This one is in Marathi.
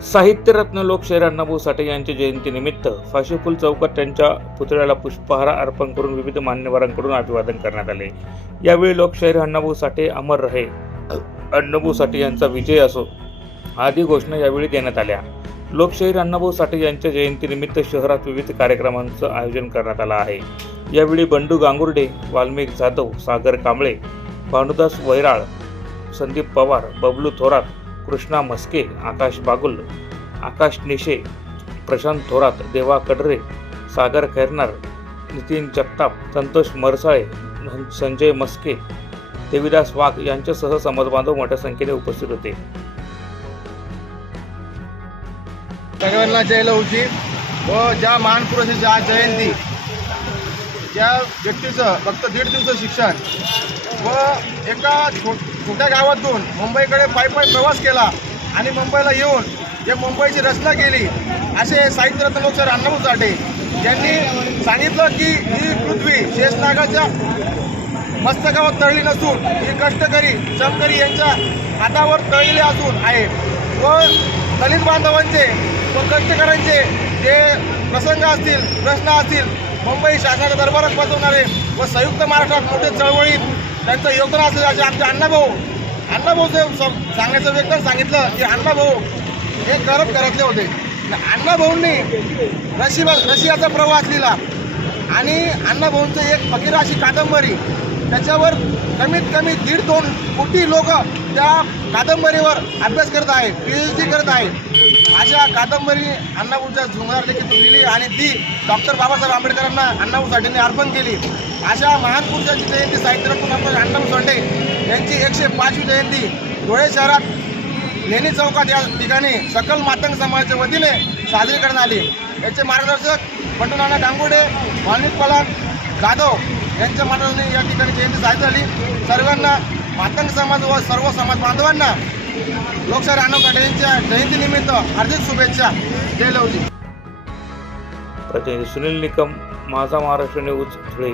साहित्यरत्न लोकशाहीर अण्णाभाऊ साठे यांच्या जयंतीनिमित्त फाशीफुल चौकात त्यांच्या पुतळ्याला पुष्पहार अर्पण करून विविध मान्यवरांकडून अभिवादन करण्यात आले. यावेळी लोकशाहीर अण्णाभाऊ साठे अमर रहे. अण्णाभाऊ साठे यांचा विजय असो आदी घोषणा यावेळी देण्यात आल्या. लोकशाहीर अण्णाभाऊ साठे यांच्या जयंतीनिमित्त शहरात विविध कार्यक्रमांचं आयोजन करण्यात आलं आहे. यावेळी बंडू गांगुर्डे वाल्मिक जाधव सागर कांबळे भानुदास वैराळ संदीप पवार बबलू थोरात कृष्णा मस्के आकाश बागुल आकाश निशे प्रशांत थोरात देवा कडरे सागर खैरनार नितीन जगताप संतोष मरसाळे संजय मस्के देविदास वाघ यांच्यासह समाजबांधव मोठ्या संख्येने उपस्थित होते. सगळ्यांना जय लवची व ज्या महान पुरुषाची आज जयंती ज्या व्यक्तीचं फक्त दीड दिवस शिक्षण व एका छोट छोट्या गावातून मुंबईकडे पाय पाय प्रवास केला आणि मुंबईला येऊन जे मुंबईची रचना केली असे साहित्यरत्न लोक सर अण्णाभाऊ साठे यांनी सांगितलं की ही पृथ्वी शेषनागाच्या मस्तकावर तळली नसून ही कष्टकरी श्रमकरी यांच्या हातावर तळलेली असून आहे. व दलित बांधवांचे व कष्टकऱ्यांचे जे प्रसंग असतील प्रश्न असतील मुंबई शासनाच्या दरबारात बसवणारे व संयुक्त महाराष्ट्रात मोठे चळवळीत त्यांचं योगदान असेल असे आमचे अण्णाभाऊ अण्णाभाऊचं स- सांगायचं व्यक्त सांगितलं की अण्णाभाऊ हे करत करतले होते. अण्णाभाऊंनी रशिया रशियाचा प्रवास लिहिला. आणि अण्णाभाऊंचं एक फकीर अशी कादंबरी त्याच्यावर कमीत कमी दीड दोन कोटी लोक त्या कादंबरीवर अभ्यास करत आहेत पी एच डी करत आहेत. अशा कादंबरी अण्णाभाऊच्या झुंगार देखील लिहिली आणि ती डॉक्टर बाबासाहेब आंबेडकरांना अण्णाभाऊ साठेंनी अर्पण केली. अशा महान पुरुषांची जयंती साहित्यरत्न डॉक्टर अण्णाभाऊ साठे यांची एकशे पाचवी जयंती. धुळे शहरात लेणी चौकात या ठिकाणी सकल मातंग समाजाच्या वतीने साजरी करण्यात आली. याचे मार्गदर्शक बंडू नाना डांगोडे वाल्मिक पलान जाधव यांच्या मनाने या ठिकाणी जयंती साजरी झाली. सर्वांना मातंग समाज व सर्व समाज बांधवांना लोकशाही अण्णा साठे यांच्या जयंतीनिमित्त हार्दिक शुभेच्छा. जय लवजी. प्रतिनिधी सुनील निकम माझा महाराष्ट्र न्यूज धुळे.